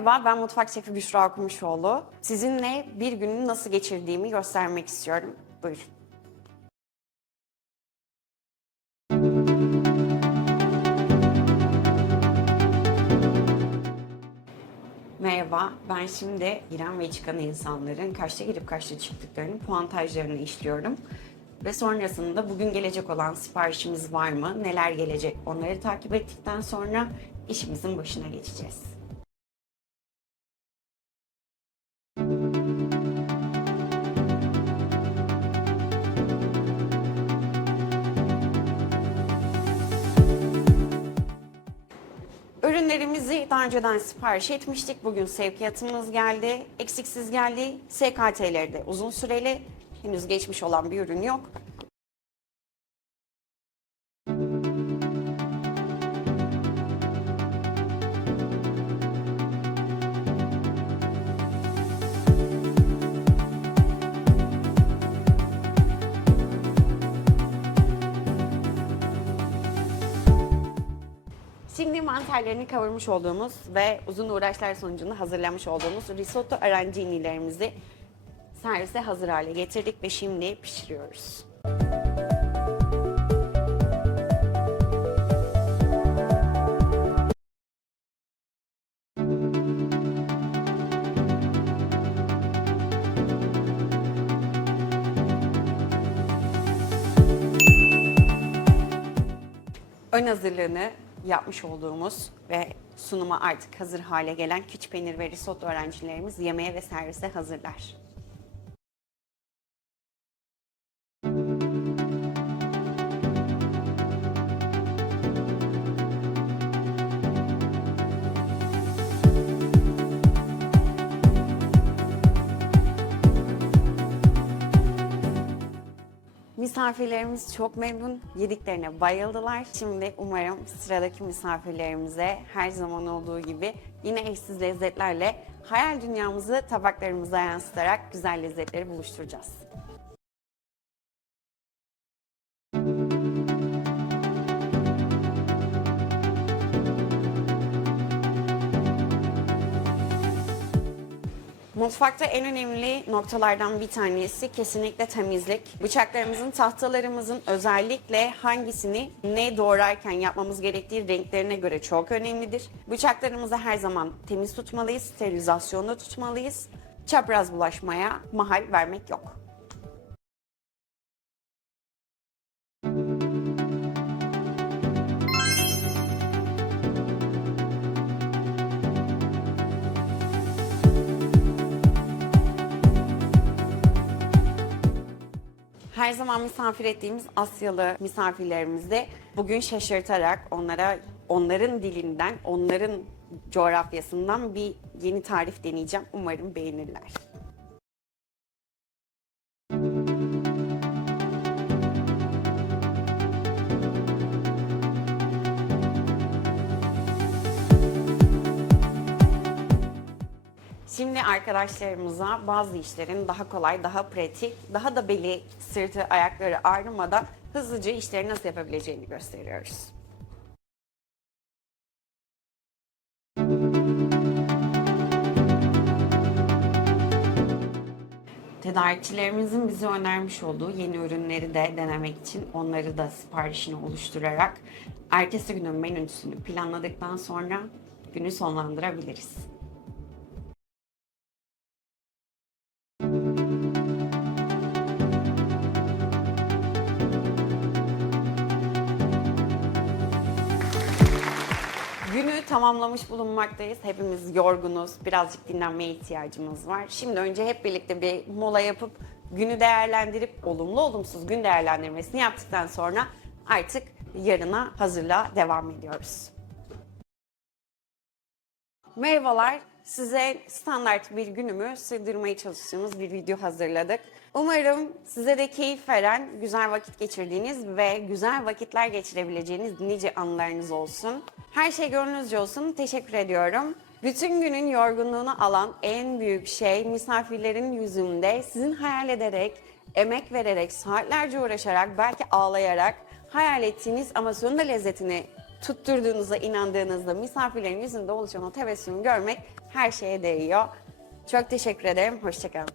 Merhaba, ben mutfak şefi Büşra Okumuşoğlu. Sizinle bir günü nasıl geçirdiğimi göstermek istiyorum. Buyurun. Merhaba, ben şimdi giren ve çıkan insanların kaçta girip kaçta çıktıklarının puantajlarını işliyorum. Ve sonrasında bugün gelecek olan siparişimiz var mı, neler gelecek onları takip ettikten sonra işimizin başına geçeceğiz. Ürünlerimizi daha önceden sipariş etmiştik. Bugün sevkiyatımız geldi. Eksiksiz geldi. SKT'leri de uzun süreli. Henüz geçmiş olan bir ürün yok. Şimdi mantarlarını kavurmuş olduğumuz ve uzun uğraşlar sonucunda hazırlamış olduğumuz risotto arancinilerimizi servise hazır hale getirdik ve şimdi pişiriyoruz. ön hazırlığını yapmış olduğumuz ve sunuma artık hazır hale gelen küç peynir ve risotto öğrencilerimiz yemeğe ve servise hazırlar. Misafirlerimiz çok memnun, yediklerine bayıldılar. Şimdi umarım sıradaki misafirlerimize her zaman olduğu gibi yine eşsiz lezzetlerle hayal dünyamızı tabaklarımıza yansıtarak güzel lezzetleri buluşturacağız. Mutfakta en önemli noktalardan bir tanesi kesinlikle temizlik. Bıçaklarımızın, tahtalarımızın özellikle hangisini ne doğrarken yapmamız gerektiği renklerine göre çok önemlidir. Bıçaklarımızı her zaman temiz tutmalıyız, sterilizasyonda tutmalıyız. Çapraz bulaşmaya mahal vermek yok. Her zaman misafir ettiğimiz Asyalı misafirlerimizi bugün şaşırtarak onlara onların dilinden, onların coğrafyasından bir yeni tarif deneyeceğim. Umarım beğenirler. Şimdi arkadaşlarımıza bazı işlerin daha kolay, daha pratik, daha da beli, sırtı, ayakları ağrımadan hızlıca işleri nasıl yapabileceğini gösteriyoruz. Tedarikçilerimizin bize önermiş olduğu yeni ürünleri de denemek için onları da siparişini oluşturarak ertesi günün menüsünü planladıktan sonra günü sonlandırabiliriz. Tamamlamış bulunmaktayız. Hepimiz yorgunuz. Birazcık dinlenmeye ihtiyacımız var. Şimdi önce hep birlikte bir mola yapıp günü değerlendirip olumlu olumsuz gün değerlendirmesini yaptıktan sonra artık yarına hazırlığa devam ediyoruz. Merhabalar. Size standart bir günümü sığdırmaya çalıştığımız bir video hazırladık. Umarım size de keyif veren, güzel vakit geçirdiğiniz ve güzel vakitler geçirebileceğiniz nice anılarınız olsun. Her şey gönlünüzce olsun. Teşekkür ediyorum. Bütün günün yorgunluğunu alan en büyük şey misafirlerin yüzünde sizin hayal ederek, emek vererek, saatlerce uğraşarak, belki ağlayarak hayal ettiğiniz ama sonunda lezzetini tutturduğunuza inandığınızda misafirlerin yüzünde oluşan o tebessümü görmek her şeye değiyor. Çok teşekkür ederim. Hoşçakalın.